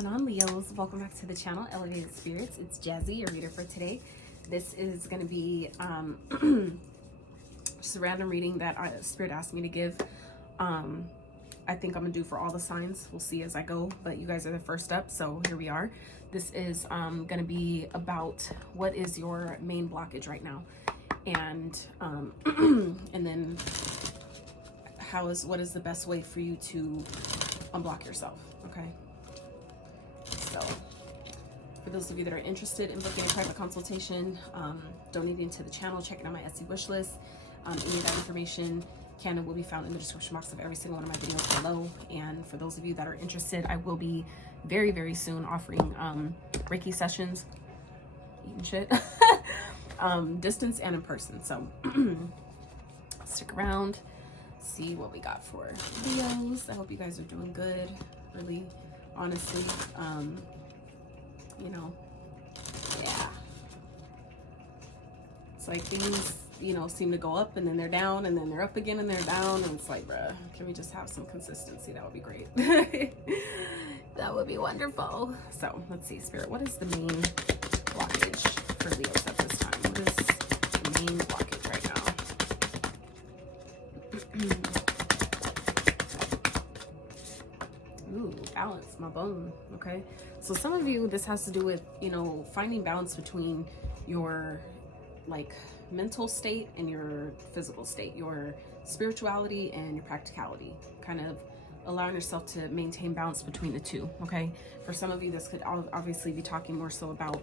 going on, Leos? Welcome back to the channel, Elevated Spirits. It's Jazzy, your reader for today. This is going to be just a random reading that Spirit asked me to give. I think I'm going to do for all the signs. We'll see as I go, but you guys are the first up, so here we are. This is going to be about what is your main blockage right now, and then what is the best way for you to unblock yourself. Okay, so for those of you that are interested in booking a private consultation, donating to the channel, checking out my Etsy wish list, any of that information will be found in the description box of every single one of my videos below. And for those of you that are interested, I will be very, very soon offering Reiki sessions, eating shit, distance and in person. So stick around, see what we got for Leos. I hope you guys are doing good. Really, honestly, you know, yeah, it's like things, you know, seem to go up and then they're down and then they're up again and they're down, and it's like, bruh, can we just have some consistency? That would be great. That would be wonderful. So let's see, Spirit, what is the main blockage for Leos at this time? What is the main blockage right now? Ooh, balance, my bone. Okay, so some of you, this has to do with, you know, finding balance between your like mental state and your physical state, your spirituality and your practicality, kind of allowing yourself to maintain balance between the two. Okay, for some of you, this could obviously be talking more so about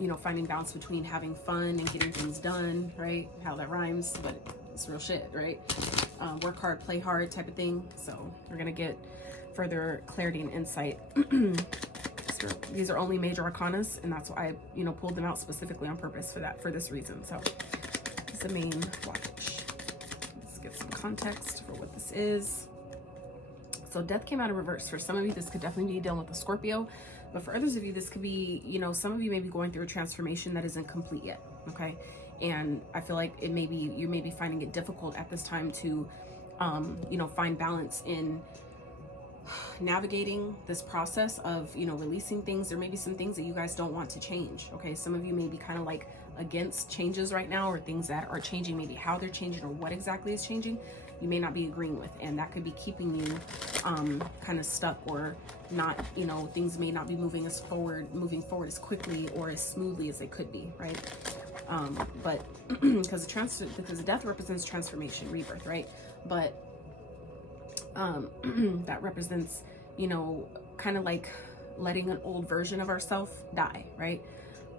you know, finding balance between having fun and getting things done, right? How that rhymes, but it's real shit, right? Work hard, play hard type of thing. So we're gonna get further clarity and insight. So these are only major arcanas, and that's why I, you know, pulled them out specifically on purpose for this reason. So it's the main blockage. Let's get some context for what this is. So death came out in reverse. For some of you, this could definitely be dealing with a Scorpio, but for others of you, this could be, you know, some of you may be going through a transformation that isn't complete yet. Okay, and I feel like you may be finding it difficult at this time to you know, find balance in navigating this process of, you know, releasing things. There may be some things that you guys don't want to change. Okay, some of you may be kind of like against changes right now, or things that are changing, maybe how they're changing or what exactly is changing, you may not be agreeing with, and that could be keeping you kind of stuck, or not, you know, things may not be moving forward as quickly or as smoothly as they could be, right? But because the death represents transformation, rebirth, right? But that represents, you know, kind of like letting an old version of ourselves die, right?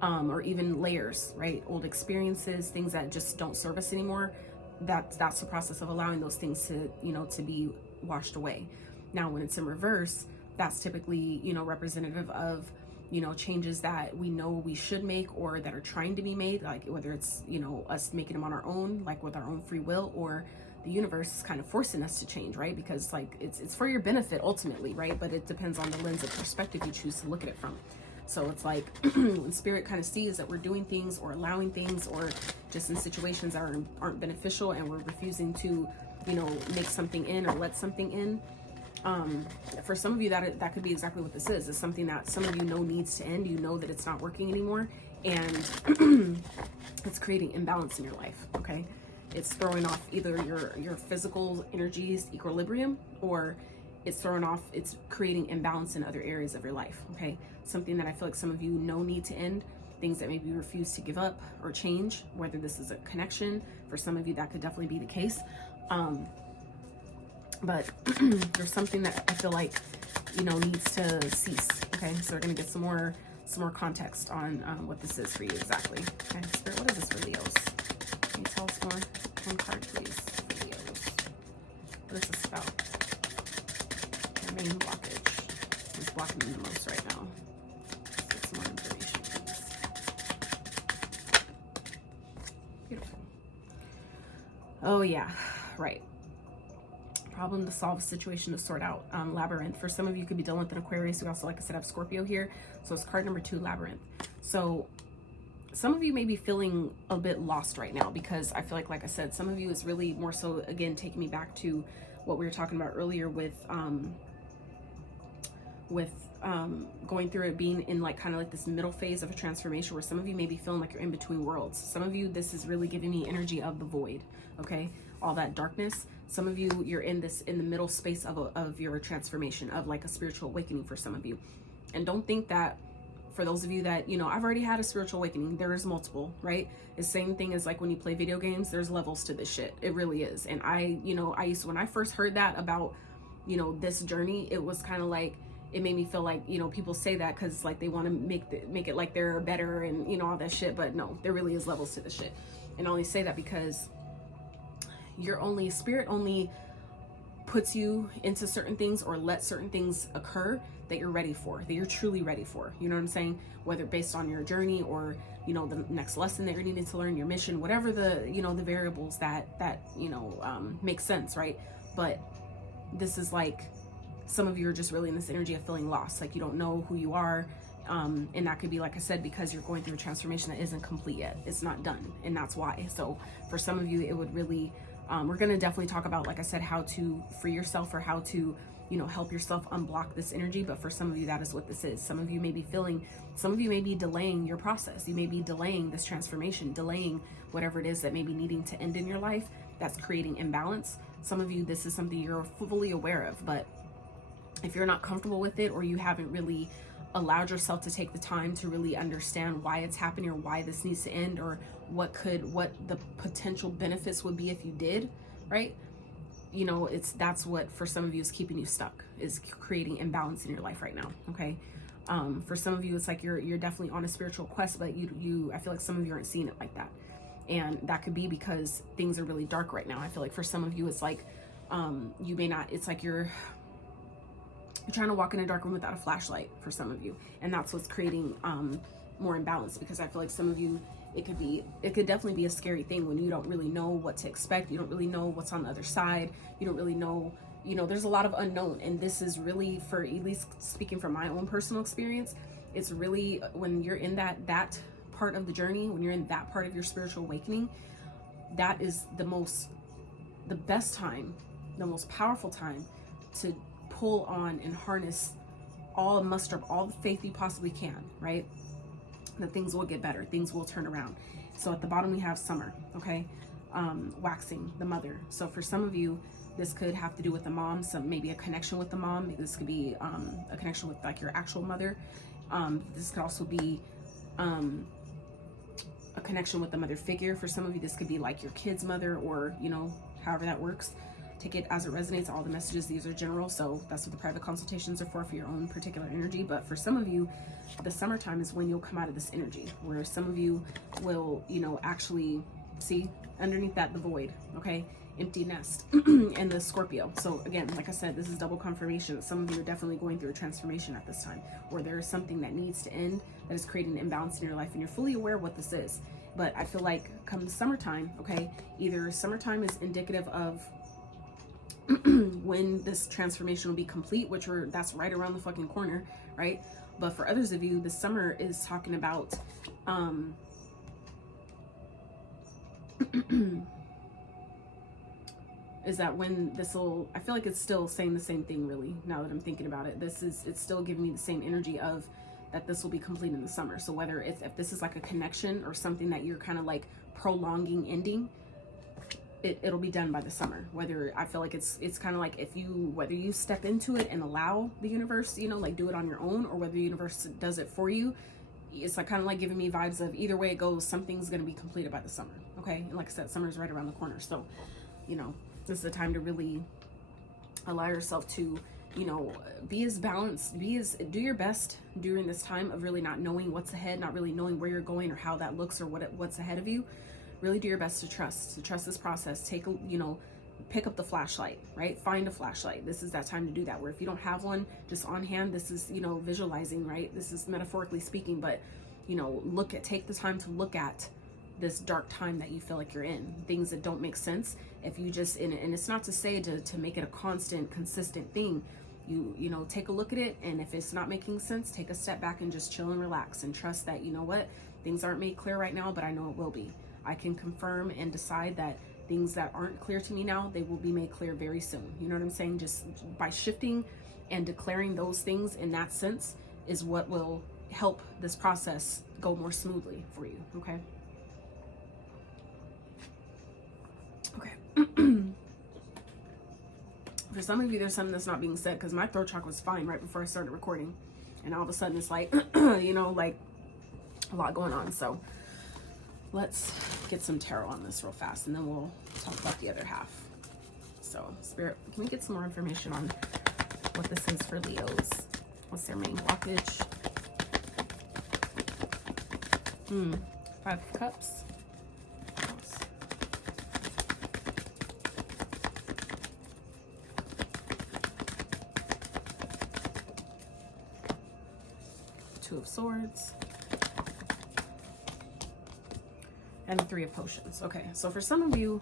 Or even layers, right? Old experiences, things that just don't serve us anymore. That's the process of allowing those things to, you know, to be washed away. Now, when it's in reverse, that's typically, you know, representative of, you know, changes that we know we should make, or that are trying to be made, like whether it's, you know, us making them on our own, like with our own free will, or the universe is kind of forcing us to change, right? Because like it's for your benefit ultimately, right? But it depends on the lens of perspective you choose to look at it from. So it's like when Spirit kind of sees that we're doing things or allowing things, or just in situations that aren't beneficial, and we're refusing to, you know, make something in or let something in. For some of you, that could be exactly what this is. It's something that some of you know needs to end. You know that it's not working anymore, and it's creating imbalance in your life. Okay, it's throwing off either your physical energies equilibrium, or it's creating imbalance in other areas of your life. Okay, something that I feel like some of you know need to end, things that maybe you refuse to give up or change, whether this is a connection. For some of you, that could definitely be the case. But there's something that I feel like, you know, needs to cease. Okay, so we're gonna get some more context on what this is for you exactly. Okay, Spirit, what is this for Leos? Can you tell us more? One card, please, for Leos. What is this about? Their main blockage. What's blocking them the most right now? Let's get some more information, please. Beautiful. Oh yeah, right. Problem to solve, situation to sort out. Labyrinth. For some of you, could be dealing with an Aquarius. We also, like I said, have Scorpio here. So it's card number 2, Labyrinth. So some of you may be feeling a bit lost right now, because I feel like I said, some of you is really more so, again, taking me back to what we were talking about earlier with with going through it, being in like kind of like this middle phase of a transformation, where some of you may be feeling like you're in between worlds. Some of you, this is really giving me energy of the void, okay? All that darkness. Some of you, you're in the middle space of your transformation, of like a spiritual awakening for some of you. And don't think that, for those of you that, you know, I've already had a spiritual awakening, there is multiple, right? The same thing as like when you play video games, there's levels to this shit. It really is. And I used to, when I first heard that about, you know, this journey, it was kind of like, it made me feel like, you know, people say that because like they want to make it like they're better and, you know, all that shit. But no, there really is levels to this shit. And I only say that because spirit only puts you into certain things, or let certain things occur that you're ready for, that you're truly ready for. You know what I'm saying? Whether based on your journey, or, you know, the next lesson that you're needing to learn, your mission, whatever the, you know, the variables that you know, make sense, right? But this is like, some of you are just really in this energy of feeling lost, like you don't know who you are. And that could be, like I said, because you're going through a transformation that isn't complete yet. It's not done, and that's why. So for some of you, it would really, we're going to definitely talk about, like I said, how to free yourself, or how to, you know, help yourself unblock this energy. But for some of you, that is what this is. Some of you may be delaying your process. You may be delaying this transformation, delaying whatever it is that may be needing to end in your life, that's creating imbalance. Some of you, this is something you're fully aware of, but if you're not comfortable with it, or you haven't really allowed yourself to take the time to really understand why it's happening, or why this needs to end, or what the potential benefits would be if you did, right? You know, that's what for some of you is keeping you stuck, is creating imbalance in your life right now. Okay. For some of you, it's like you're definitely on a spiritual quest, but I feel like some of you aren't seeing it like that. And that could be because things are really dark right now. I feel like for some of you, it's like, you may not, it's like you're trying to walk in a dark room without a flashlight for some of you. And that's what's creating more imbalance, because I feel like some of you, it could definitely be a scary thing when you don't really know what to expect. You don't really know what's on the other side. You don't really know, you know, there's a lot of unknown. And this is really, for at least speaking from my own personal experience, it's really when you're in that part of the journey, when you're in that part of your spiritual awakening, that is the best time, the most powerful time to pull on and harness muster up all the faith you possibly can, right? That things will get better, things will turn around. So at the bottom we have summer, okay? Waxing, the mother. So for some of you, this could have to do with the mom, maybe a connection with the mom. This could be a connection with like your actual mother. This could also be a connection with the mother figure. For some of you, this could be like your kid's mother, or, you know, however that works. Take it as it resonates. All the messages, these are general, so that's what the private consultations are for your own particular energy. But for some of you, the summertime is when you'll come out of this energy, where some of you will, you know, actually see underneath that the void, okay? Empty nest and the Scorpio. So again, like I said, this is double confirmation that some of you are definitely going through a transformation at this time, or there is something that needs to end that is creating an imbalance in your life, and you're fully aware of what this is. But I feel like come the summertime, okay, either summertime is indicative of when this transformation will be complete, that's right around the fucking corner, right? But for others of you, the summer is talking about is that when I feel like it's still saying the same thing, really, now that I'm thinking about it. It's still giving me the same energy of that this will be complete in the summer. So whether if this is like a connection or something that you're kind of like prolonging ending, it'll be done by the summer. Whether I feel like it's kind of like whether you step into it and allow the universe, you know, like do it on your own, or whether the universe does it for you, it's like kind of like giving me vibes of either way it goes, something's going to be completed by the summer. Okay. And like I said, summer's right around the corner. So, you know, this is the time to really allow yourself to, you know, be as balanced, do your best during this time of really not knowing what's ahead, not really knowing where you're going or how that looks or what's ahead of you. Really do your best to trust this process. Pick up the flashlight, right? Find a flashlight. This is that time to do that, where if you don't have one just on hand, this is, you know, visualizing, right? This is metaphorically speaking, but, you know, take the time to look at this dark time that you feel like you're in, things that don't make sense. If you just, and it's not to say to make it a constant, consistent thing, you know, take a look at it. And if it's not making sense, take a step back and just chill and relax and trust that, you know what, things aren't made clear right now, but I know it will be. I can confirm and decide that things that aren't clear to me now, they will be made clear very soon. You know what I'm saying? Just by shifting and declaring those things in that sense is what will help this process go more smoothly for you. Okay. For some of you, there's something that's not being said, because my throat chakra was fine right before I started recording, and all of a sudden it's like, you know, like a lot going on. So let's get some tarot on this real fast, and then we'll talk about the other half. So Spirit, can we get some more information on what this is for Leos? What's their main blockage? 5 of Cups. Two of Swords. And the 3 of Potions. Okay, so for some of you,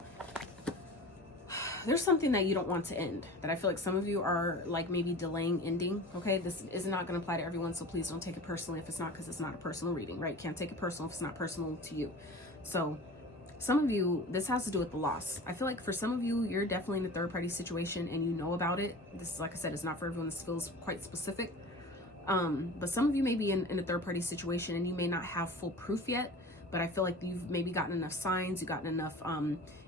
there's something that you don't want to end, that I feel like some of you are like maybe delaying ending. Okay, this is not going to apply to everyone, so please don't take it personally if it's not, because it's not a personal reading, right? Can't take it personal if it's not personal to you. So some of you, this has to do with the loss. I feel like for some of you, you're definitely in a third-party situation and you know about it. This, like I said, is not for everyone. This feels quite specific. But some of you may be in a third-party situation and you may not have full proof yet, but I feel like you've maybe gotten enough signs, you've gotten enough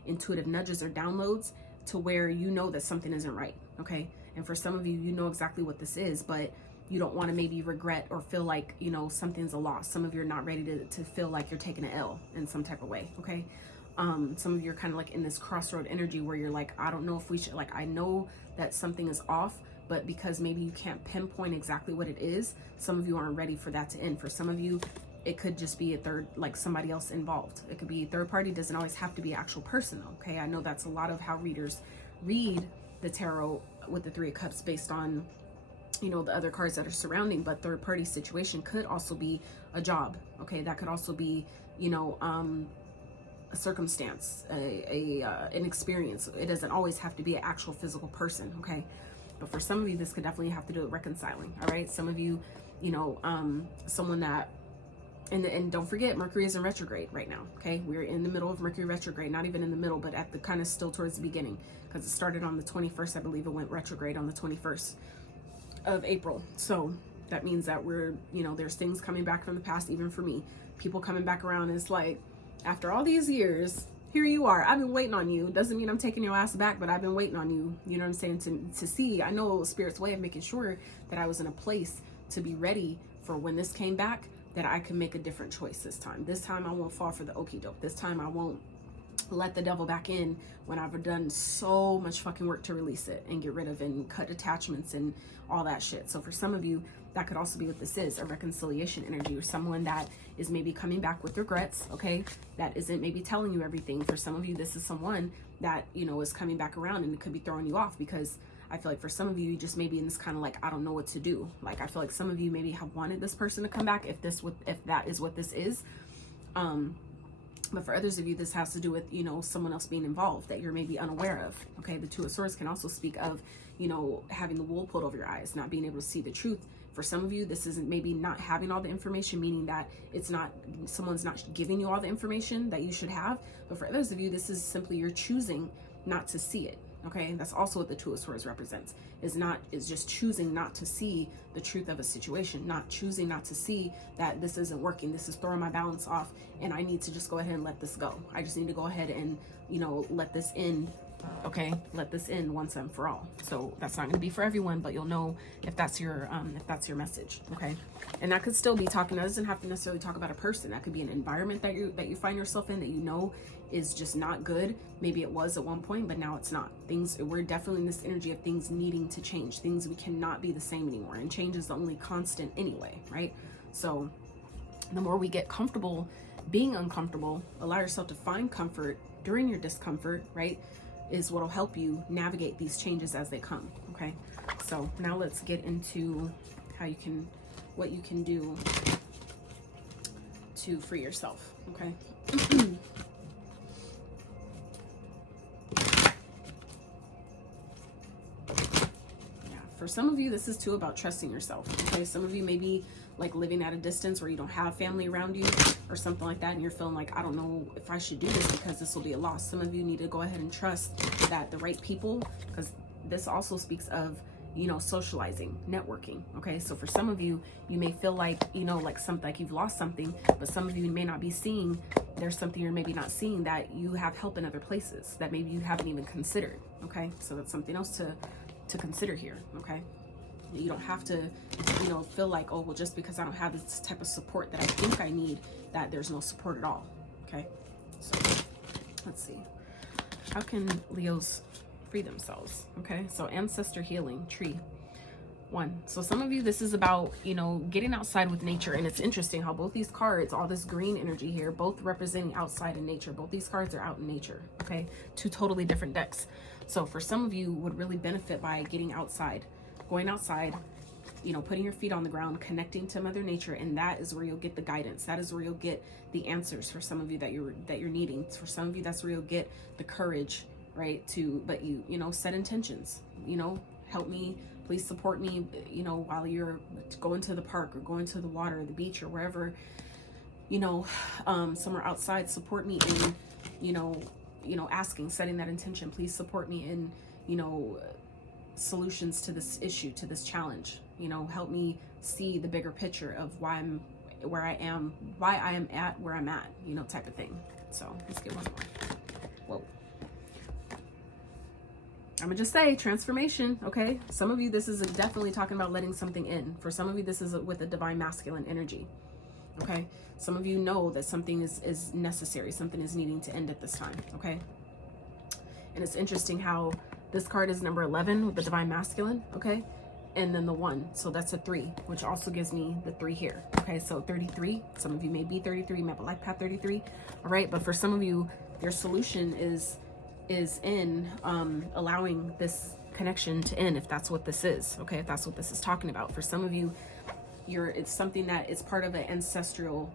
intuitive nudges or downloads to where you know that something isn't right. Okay, and for some of you, you know exactly what this is, but you don't want to maybe regret or feel like, you know, something's a loss. Some of you are not ready to feel like you're taking an L in some type of way. Okay, some of you are kind of like in this crossroad energy where you're like, I don't know if we should, like, I know that something is off, but because maybe you can't pinpoint exactly what it is, some of you aren't ready for that to end. For some of you, it could just be a third, like somebody else involved. It could be third party, doesn't always have to be an actual person. Okay, I know that's a lot of how readers read the tarot with the 3 of Cups based on, you know, the other cards that are surrounding, but third party situation could also be a job. Okay, that could also be, you know, a circumstance, an experience. It doesn't always have to be an actual physical person. Okay, but for some of you, this could definitely have to do with reconciling. All right, some of you, you know, someone that, and don't forget, Mercury is in retrograde right now. Okay, we're in the middle of Mercury retrograde, not even in the middle, but at the kind of still towards the beginning, because it started on the 21st. I believe it went retrograde on the 21st of April. So that means that we're, you know, there's things coming back from the past. Even for me, people coming back around. Is like, after all these years, here you are. I've been waiting on you. Doesn't mean I'm taking your ass back, but I've been waiting on you. You know what I'm saying? To see, I know Spirit's way of making sure that I was in a place to be ready for when this came back, that I can make a different choice this time. This time I won't fall for the okie doke. This time I won't let the devil back in when I've done so much fucking work to release it and get rid of and cut attachments and all that shit. So for some of you, that could also be what this is, a reconciliation energy, or someone that is maybe coming back with regrets, okay? That isn't maybe telling you everything. For some of you, this is someone that, you know, is coming back around, and it could be throwing you off, because I feel like for some of you, you just maybe in this kind of like, I don't know what to do. Like, I feel like some of you maybe have wanted this person to come back, if that is what this is. But for others of you, this has to do with, you know, someone else being involved that you're maybe unaware of. Okay, the 2 of Swords can also speak of, you know, having the wool pulled over your eyes, not being able to see the truth. For some of you, this isn't maybe not having all the information, meaning that it's not, someone's not giving you all the information that you should have. But for others of you, this is simply you're choosing not to see it. Okay, that's also what the 2 of Swords represents, is just choosing not to see the truth of a situation, choosing not to see that this isn't working, this is throwing my balance off, and I need to just go ahead and let this go. I just need to go ahead and, you know, let this end. Okay, let this end once and for all. So that's not going to be for everyone, but you'll know if that's your message. Okay, and that could still be talking. That doesn't have to necessarily talk about a person. That could be an environment that you find yourself in that you know is just not good. Maybe it was at one point, but now it's not. We're definitely in this energy of things needing to change. Things we cannot be the same anymore, and change is the only constant anyway, right? So the more we get comfortable being uncomfortable, allow yourself to find comfort during your discomfort, right, is what will help you navigate these changes as they come. Okay, so now let's get into what you can do to free yourself. Okay. For some of you, this is too about trusting yourself. Okay, some of you may be like living at a distance where you don't have family around you or something like that, and you're feeling like, I don't know if I should do this because this will be a loss. Some of you need to go ahead and trust that the right people, because this also speaks of, you know, socializing, networking. Okay, so for some of you, you may feel like, you know, like something, like you've lost something, but some of you may not be seeing, there's something you're maybe not seeing, that you have help in other places that maybe you haven't even considered. Okay, so that's something else to consider here. Okay, you don't have to, you know, feel like, oh, well, just because I don't have this type of support that I think I need, that there's no support at all. Okay, so let's see, how can Leos free themselves? Okay, so ancestor healing tree 1. So some of you, this is about, you know, getting outside with nature. And it's interesting how both these cards, all this green energy here, both representing outside in nature. Both these cards are out in nature. Okay, 2 totally different decks. So for some of you, would really benefit by getting outside, going outside, you know, putting your feet on the ground, connecting to Mother Nature, and that is where you'll get the guidance. That is where you'll get the answers for some of you that you're needing. For some of you, that's where you'll get the courage, right? But you know, set intentions, you know, help me, please support me, you know, while you're going to the park or going to the water or the beach or wherever, you know, somewhere outside. Support me in, you know, asking, setting that intention. Please support me in, you know, solutions to this issue, to this challenge. You know, help me see the bigger picture of why I'm where I am, why I am at where I'm at, you know, type of thing. So let's get one more. Whoa. I'm gonna just say transformation. Okay, some of you, this is definitely talking about letting something in. For some of you, this is with a divine masculine energy. Okay, some of you know that something is necessary, something is needing to end at this time. Okay, and it's interesting how this card is number 11 with the divine masculine. Okay, and then the 1, so that's a 3, which also gives me the 3 here. Okay, so 33, some of you may be 33, you may have a life path 33. All right, but for some of you, your solution is in allowing this connection to end, if that's what this is. Okay, if that's what this is talking about. For some of you, it's something that is part of an ancestral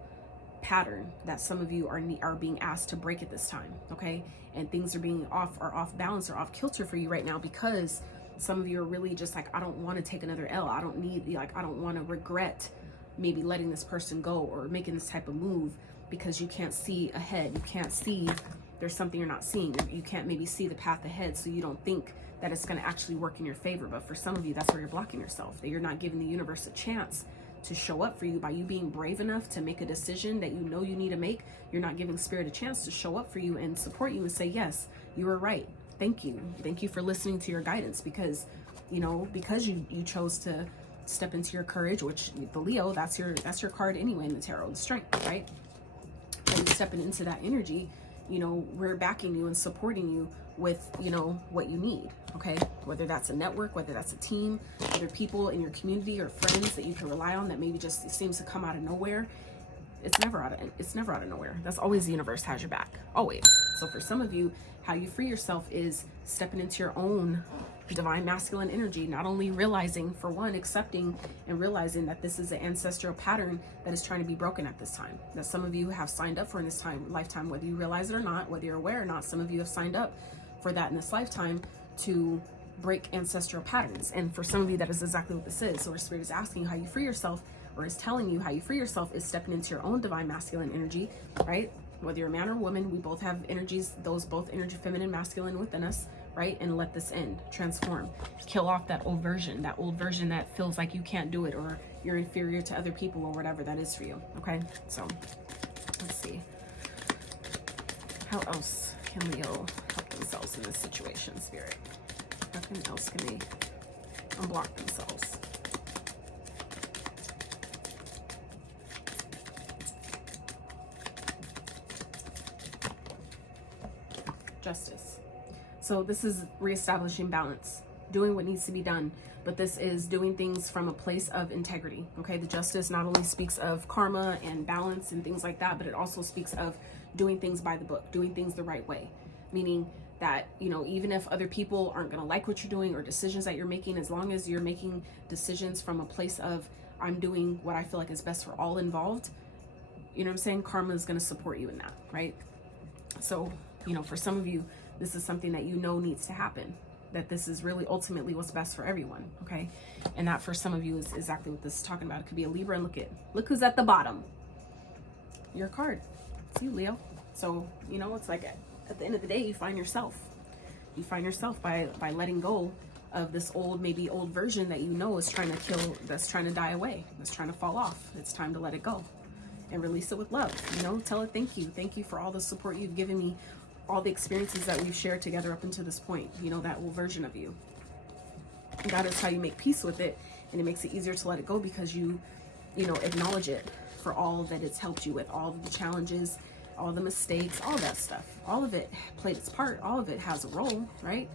pattern that some of you are being asked to break at this time. Okay, and things are being off balance or off kilter for you right now, because some of you are really just like, I don't want to take another L. I don't want to regret maybe letting this person go or making this type of move, because you can't see ahead. You can't see, there's something you're not seeing. You can't maybe see the path ahead, so you don't think that it's going to actually work in your favor. But for some of you, that's where you're blocking yourself, that you're not giving the universe a chance to show up for you by you being brave enough to make a decision that you know you need to make. You're not giving spirit a chance to show up for you and support you and say, yes, you were right. Thank you for listening to your guidance, because, you know, because you chose to step into your courage, which the Leo, that's your card anyway in the tarot, the strength, right? And you're stepping into that energy. You know, we're backing you and supporting you with, you know, what you need. Okay, whether that's a network, whether that's a team, whether people in your community or friends that you can rely on that maybe just seems to come out of nowhere. It's never out of nowhere. That's always the universe has your back, always. So for some of you, how you free yourself is stepping into your own divine masculine energy, not only realizing, for one, accepting and realizing that this is an ancestral pattern that is trying to be broken at this time, that some of you have signed up for in this lifetime, whether you realize it or not, whether you're aware or not. Some of you have signed up for that in this lifetime, to break ancestral patterns. And for some of you, that is exactly what this is. So our spirit is asking you how you free yourself, or is telling you how you free yourself is stepping into your own divine masculine energy, right? Whether you're a man or woman, we both have energies, those both energy, feminine, masculine within us, right? And let this end, transform, kill off that old version that feels like you can't do it, or you're inferior to other people, or whatever that is for you. Okay, so let's see, how else can Leo help themselves in this situation, spirit? How else can they unblock themselves? Justice. So this is reestablishing balance, doing what needs to be done, but this is doing things from a place of integrity. Okay, the justice not only speaks of karma and balance and things like that, but it also speaks of doing things by the book, doing things the right way, meaning that, you know, even if other people aren't going to like what you're doing or decisions that you're making, as long as you're making decisions from a place of, I'm doing what I feel like is best for all involved, you know what I'm saying? Karma is going to support you in that, right? So, you know, for some of you, this is something that you know needs to happen, that this is really ultimately what's best for everyone. Okay, and that for some of you is exactly what this is talking about. It could be a Libra, and look who's at the bottom. Your card. It's you, Leo. So, you know, it's like at the end of the day, you find yourself by letting go of this old, maybe old version that you know is trying to kill, that's trying to die away, that's trying to fall off. It's time to let it go and release it with love. You know, tell it thank you. Thank you for all the support you've given me, all the experiences that we've shared together up until this point. You know, that old version of you. And that is how you make peace with it, and it makes it easier to let it go because you know, acknowledge it for all that it's helped you with, all of the challenges, all the mistakes, all that stuff. All of it played its part. All of it has a role, right?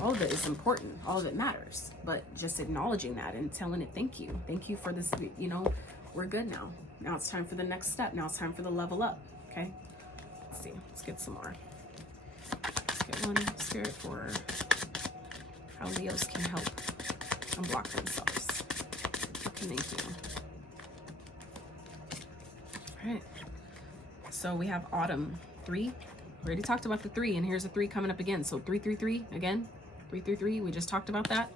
All of it is important. All of it matters. But just acknowledging that and telling it thank you. Thank you for this, you know, we're good now. Now it's time for the next step. Now it's time for the level up, okay? Let's see. Let's get some more. Let's get one spirit for how Leos can help unblock themselves. What can they do? All right. So we have autumn 3. We already talked about the 3, and here's a 3 coming up again. So 333 again. 333. We just talked about that.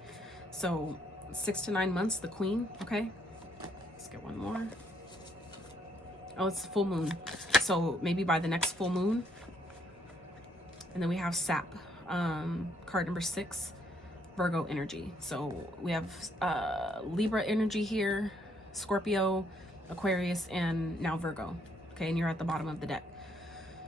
So 6 to 9 months, the queen. Okay. Let's get one more. Oh, it's full moon. So maybe by the next full moon. And then we have sap. Card number 6, Virgo energy. So we have Libra energy here, Scorpio, Aquarius, and now Virgo. Okay, and you're at the bottom of the deck,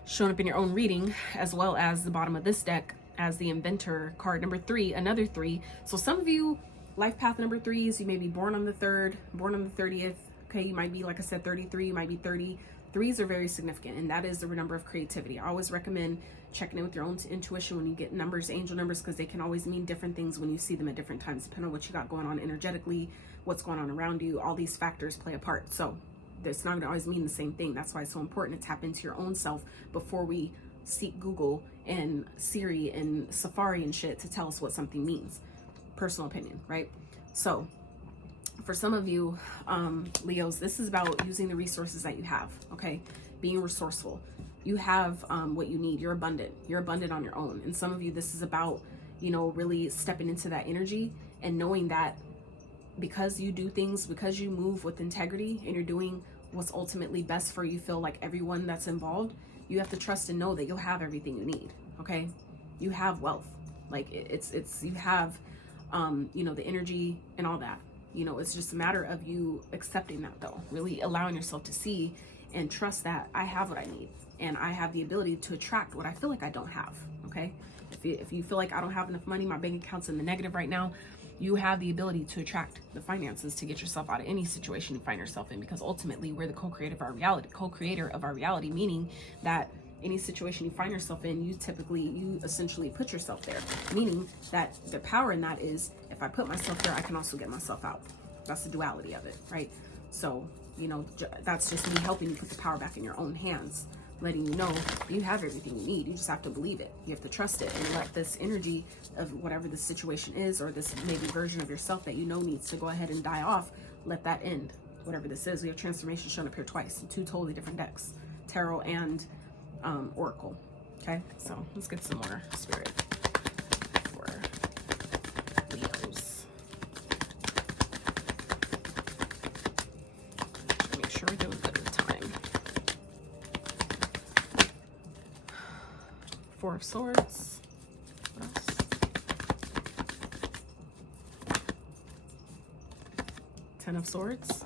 showing up in your own reading, as well as the bottom of this deck as the inventor card number 3, another 3. So some of you, life path number 3s, you may be born on the 3rd, born on the 30th. Okay, you might be, like I said, 33, you might be 30. 3s are very significant, and that is the number of creativity. I always recommend checking in with your own intuition when you get numbers, angel numbers, because they can always mean different things when you see them at different times, depending on what you got going on energetically, what's going on around you. All these factors play a part. So it's not going to always mean the same thing. That's why it's so important to tap into your own self before we seek Google and Siri and Safari and shit to tell us what something means. Personal opinion, right? So for some of you, Leos, this is about using the resources that you have, okay? Being resourceful. You have what you need. You're abundant. You're abundant on your own. And some of you, this is about, you know, really stepping into that energy and knowing that because you do things, because you move with integrity and you're doing what's ultimately best for you, feel like everyone that's involved, you have to trust and know that you'll have everything you need, okay? You have wealth. Like it's you have, you know, the energy and all that. You know, it's just a matter of you accepting that, though, really allowing yourself to see and trust that I have what I need and I have the ability to attract what I feel like I don't have, okay? If you feel like I don't have enough money, my bank account's in the negative right now, you have the ability to attract the finances to get yourself out of any situation you find yourself in, because ultimately we're the co-creator of our reality, meaning that any situation you find yourself in, you essentially put yourself there, meaning that the power in that is, if I put myself there, I can also get myself out. That's the duality of it, right? So, you know, that's just me helping you put the power back in your own hands, letting you know you have everything you need. You just have to believe it. You have to trust it and let this energy of whatever the situation is, or this maybe version of yourself that you know needs to go ahead and die off, let that end. Whatever this is, we have transformation shown up here twice in 2 totally different decks, tarot and oracle. Okay, so let's get some more spirit for Leos. Make sure we're doing good with time. 4 of Swords. What else? 10 of Swords.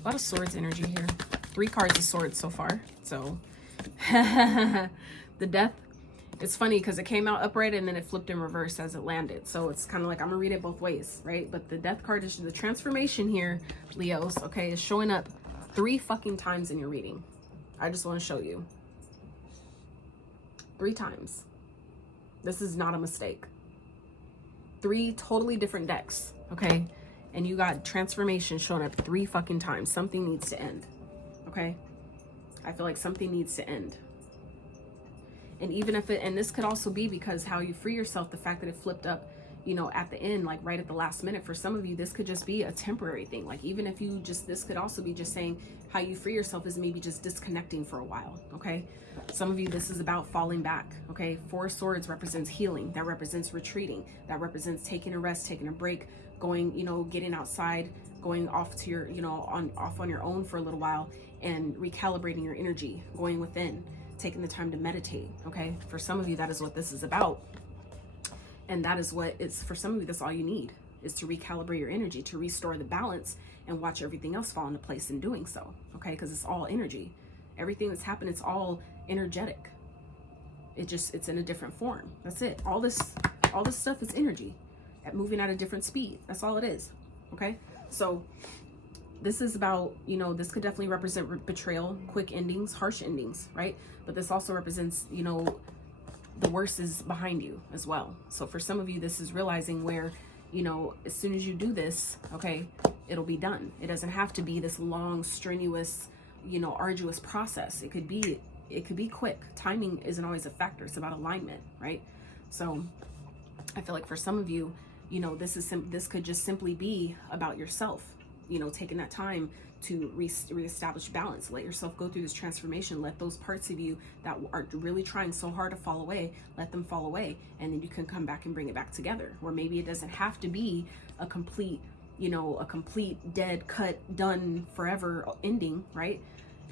A lot of Swords energy here. 3 cards of Swords so far. So the Death. It's funny because it came out upright and then it flipped in reverse as it landed. So it's kind of like, I'm gonna read it both ways, right? But the Death card is the transformation here, Leos, okay, is showing up 3 fucking times in your reading. I just want to show you. 3 times. This is not a mistake. 3 totally different decks, okay? And you got transformation showing up 3 fucking times. Something needs to end, okay? I feel like something needs to end. And even if it, and this could also be because how you free yourself, the fact that it flipped up, you know, at the end, like right at the last minute. For some of you, this could just be a temporary thing. Like even if you just, this could also be just saying how you free yourself is maybe just disconnecting for a while, okay? Some of you, this is about falling back, okay? 4 Swords represents healing. That represents retreating. That represents taking a rest, taking a break, going, you know, getting outside, going off to your, you know, off on your own for a little while and recalibrating your energy, going within, taking the time to meditate, okay? For some of you, that is what this is about. And that is what it's for some of you. That's all you need, is to recalibrate your energy, to restore the balance, and watch everything else fall into place in doing so. Okay, because it's all energy. Everything that's happened, it's all energetic. It's in a different form. That's it. All this stuff is energy moving at a different speed. That's all it is. Okay, so this is about, you know, this could definitely represent betrayal, quick endings, harsh endings, right? But this also represents, you know, the worst is behind you as well. So for some of you, this is realizing where, you know, as soon as you do this, okay, it'll be done. It doesn't have to be this long, strenuous, you know, arduous process. It could be quick. Timing isn't always a factor. It's about alignment, right? So I feel like for some of you, you know, this could just simply be about yourself, you know, taking that time to reestablish balance. Let yourself go through this transformation. Let those parts of you that are really trying so hard to fall away, let them fall away, and then you can come back and bring it back together. Or maybe it doesn't have to be a complete, you know, a complete dead cut, done forever ending, right?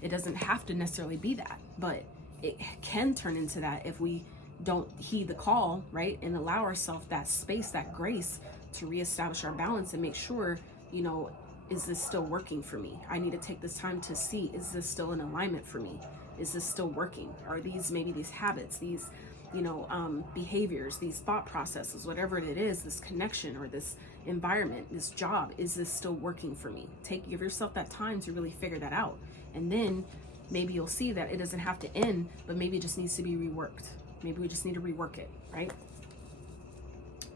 It doesn't have to necessarily be that, but it can turn into that if we don't heed the call, right? And allow ourselves that space, that grace to reestablish our balance and make sure, you know, is this still working for me? I need to take this time to see, is this still in alignment for me? Is this still working? Are these, maybe these habits, these, you know, behaviors, these thought processes, whatever it is, this connection or this environment, this job, is this still working for me? Give yourself that time to really figure that out. And then maybe you'll see that it doesn't have to end, but maybe it just needs to be reworked. Maybe we just need to rework it, right?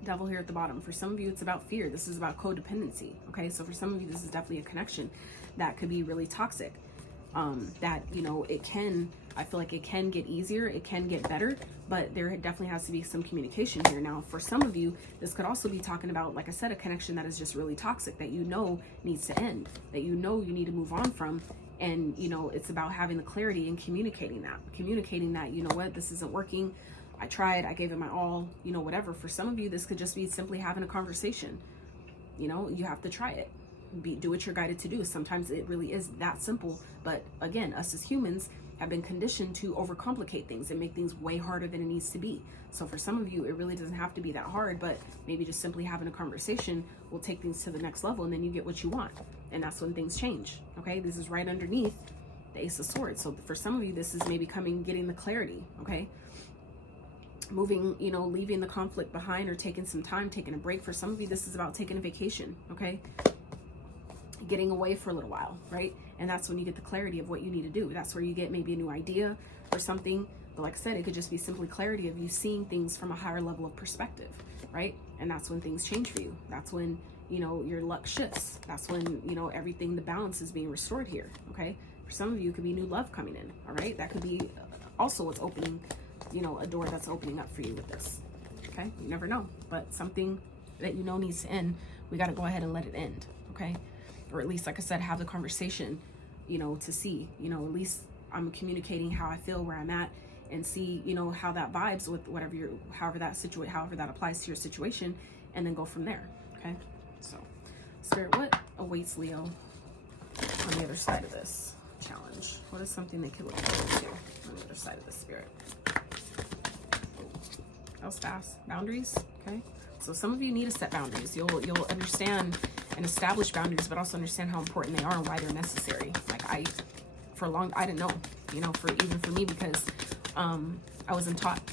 Devil here at the bottom. For some of you, it's about fear. This is about codependency. Okay, so for some of you, this is definitely a connection that could be really toxic. That, you know, I feel like it can get easier, it can get better, but there definitely has to be some communication here. Now, for some of you, this could also be talking about, like I said, a connection that is just really toxic, that you know needs to end, that you know you need to move on from. And, you know, it's about having the clarity and communicating that, you know what, this isn't working. I tried, I gave it my all, you know, whatever. For some of you, this could just be simply having a conversation. You know, you have to try it. Do what you're guided to do. Sometimes it really is that simple. But again, us as humans have been conditioned to overcomplicate things and make things way harder than it needs to be. So for some of you, it really doesn't have to be that hard, but maybe just simply having a conversation will take things to the next level, and then you get what you want. And that's when things change. Okay, this is right underneath the Ace of Swords. So for some of you, this is maybe getting the clarity. Okay, moving, you know, leaving the conflict behind, or taking some time, taking a break. For some of you, this is about taking a vacation. Okay, getting away for a little while, right? And that's when you get the clarity of what you need to do. That's where you get maybe a new idea or something. But like I said, it could just be simply clarity of you seeing things from a higher level of perspective, right? And that's when things change for you. That's when, you know, your luck shifts. That's when, you know, everything, the balance is being restored here, okay? For some of you, it could be new love coming in, all right? That could be also what's opening, you know, a door that's opening up for you with this, okay? You never know, but something that you know needs to end, we got to go ahead and let it end, okay? Or at least, like I said, have the conversation, you know, to see, you know, at least I'm communicating how I feel, where I'm at, and see, you know, how that vibes with whatever however that applies to your situation, and then go from there. Okay, so Spirit, what awaits Leo on the other side of this challenge? What is something they could look forward to on the other side of the Spirit? That was fast. Boundaries. Okay, so some of you need to set boundaries. You'll understand and establish boundaries, but also understand how important they are and why they're necessary. Like I didn't know, you know, even for me, because I wasn't taught.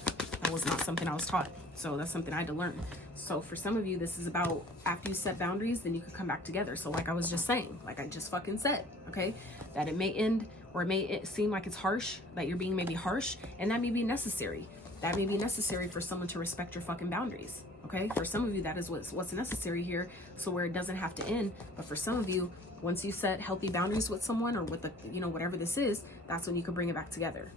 That was not something I was taught. So that's something I had to learn. So for some of you, this is about, after you set boundaries, then you can come back together. So like I was just saying, like I just fucking said, okay, that it may end, or it may seem like it's harsh, that you're being maybe harsh, and that may be necessary. That may be necessary for someone to respect your fucking boundaries. Okay, for some of you, that is what's necessary here, so where it doesn't have to end. But for some of you, once you set healthy boundaries with someone, or with the, you know, whatever this is, that's when you can bring it back together.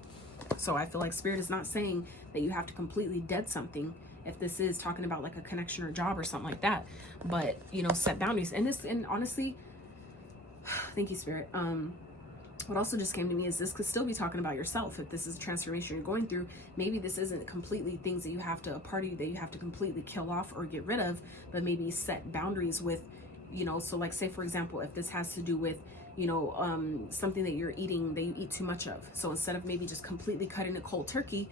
So I feel like Spirit is not saying that you have to completely dead something if this is talking about like a connection or job or something like that, but, you know, set boundaries. And honestly, thank you, Spirit. What also just came to me is this could still be talking about yourself. If this is a transformation you're going through, maybe this isn't completely things that you have to, a party that you have to completely kill off or get rid of, but maybe set boundaries with, you know, so like say, for example, if this has to do with, you know, something that you're eating, that you eat too much of. So instead of maybe just completely cutting it cold turkey,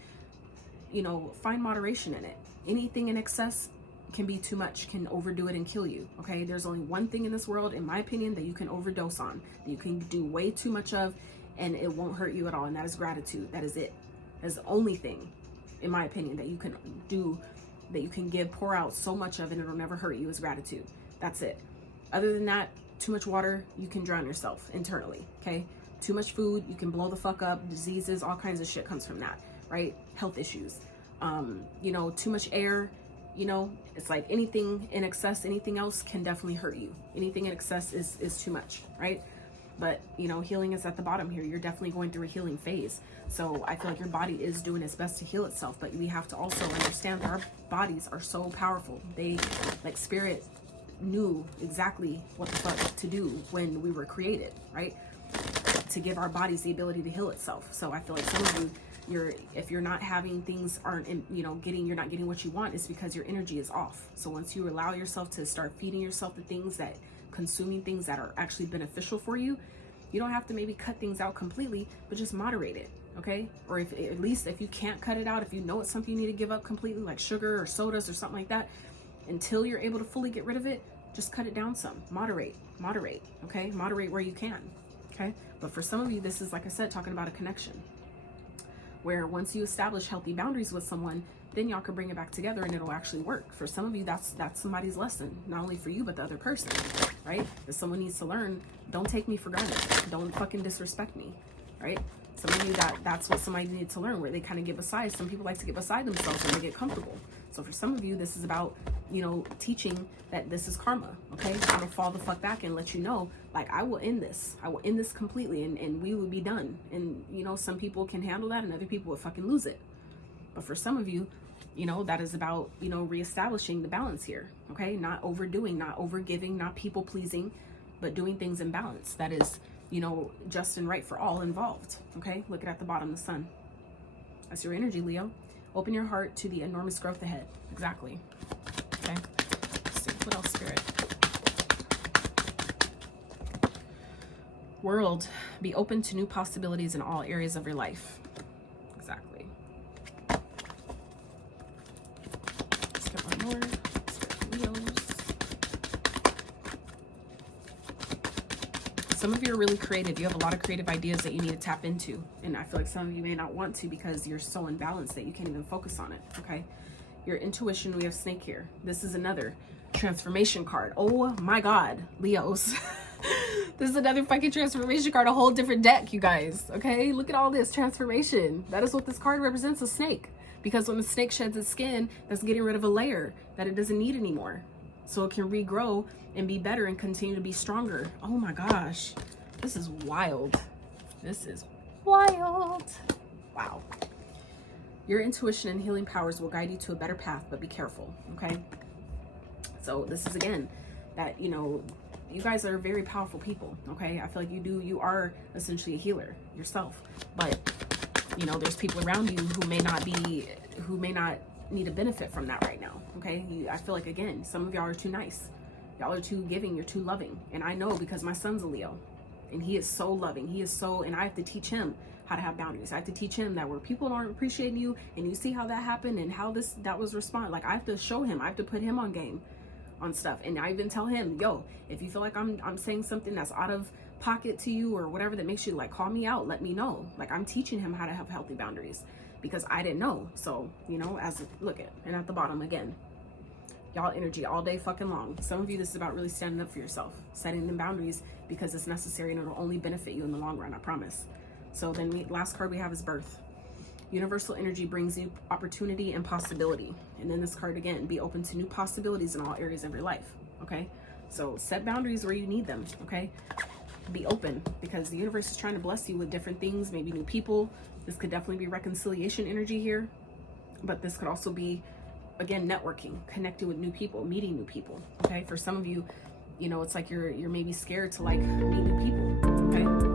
you know, find moderation in it. Anything in excess can be too much, can overdo it and kill you. Okay, there's only one thing in this world, in my opinion, that you can overdose on, that you can do way too much of, and it won't hurt you at all, and that is gratitude. That is it. That's the only thing, in my opinion, that you can do, that you can give, pour out so much of, and it'll never hurt you, is gratitude. That's it. Other than that, too much water, you can drown yourself internally. Okay, too much food, you can blow the fuck up. Diseases, all kinds of shit comes from that, right? Health issues. You know, too much air, you know, it's like anything in excess, anything else can definitely hurt you. Anything in excess is too much, right? But, you know, healing is at the bottom here. You're definitely going through a healing phase. So I feel like your body is doing its best to heal itself, but we have to also understand that our bodies are so powerful. They, like, spirit knew exactly what the fuck to do when we were created, right? To give our bodies the ability to heal itself. So I feel like some of you, if you're not having things, aren't in, you know, you're not getting what you want, it's because your energy is off. So once you allow yourself to start feeding yourself the things that, consuming things that are actually beneficial for you, you don't have to maybe cut things out completely, but just moderate it. Okay, or if at least if you can't cut it out, if you know it's something you need to give up completely, like sugar or sodas or something like that, until you're able to fully get rid of it, just cut it down some. Moderate, okay? Moderate where you can, okay? But for some of you, this is, like I said, talking about a connection where once you establish healthy boundaries with someone, then y'all can bring it back together and it'll actually work. For some of you, that's somebody's lesson, not only for you, but the other person, right? If someone needs to learn, don't take me for granted. Don't fucking disrespect me, right? Some of you, that's what somebody needs to learn, where they kind of give aside. Some people like to give aside themselves when they get comfortable. So for some of you, this is about, you know, teaching that this is karma, okay? I'm gonna fall the fuck back and let you know, like, I will end this. I will end this completely, and we will be done. And, you know, some people can handle that and other people will fucking lose it. But for some of you, you know, that is about, you know, reestablishing the balance here, okay? Not overdoing, not overgiving, not people pleasing, but doing things in balance. That is, you know, just and right for all involved, okay? Look at the bottom, the sun. That's your energy, Leo. Open your heart to the enormous growth ahead. Exactly. Okay. Let's see. What else, Spirit? World, be open to new possibilities in all areas of your life. Exactly. Let's get one more. Let's get Leos. Some of you are really creative. You have a lot of creative ideas that you need to tap into. And I feel like some of you may not want to because you're so imbalanced that you can't even focus on it, okay? Your intuition, we have snake here. This is another transformation card. Oh my God, Leos. This is another fucking transformation card, a whole different deck, you guys, okay? Look at all this transformation. That is what this card represents, a snake. Because when the snake sheds its skin, that's getting rid of a layer that it doesn't need anymore. So it can regrow and be better and continue to be stronger. Oh my gosh, this is wild. This is wild. Wow. Your intuition and healing powers will guide you to a better path, but be careful, okay? So this is, again, that, you know, you guys are very powerful people, okay? I feel like you are essentially a healer yourself, but, you know, there's people around you who may not need to benefit from that right now, okay? I feel like, again, some of y'all are too nice. Y'all are too giving, you're too loving. And I know because my son's a Leo and he is so loving. He is so, and I have to teach him how to have boundaries. I have to teach him that where people aren't appreciating you and you see how that happened and how that was responded. Like, I have to show him, I have to put him on game on stuff. And I even tell him, yo, if you feel like I'm saying something that's out of pocket to you or whatever that makes you, like, call me out, let me know. Like, I'm teaching him how to have healthy boundaries because I didn't know. So, you know, look at, and at the bottom again, y'all energy all day fucking long. Some of you, this is about really standing up for yourself, setting them boundaries because it's necessary and it'll only benefit you in the long run, I promise. So then last card we have is birth. Universal energy brings you opportunity and possibility. And then this card again, be open to new possibilities in all areas of your life, okay? So set boundaries where you need them, okay? Be open because the universe is trying to bless you with different things, maybe new people. This could definitely be reconciliation energy here, but this could also be, again, networking, connecting with new people, meeting new people, okay? For some of you, you know, it's like you're maybe scared to, like, meet new people, okay?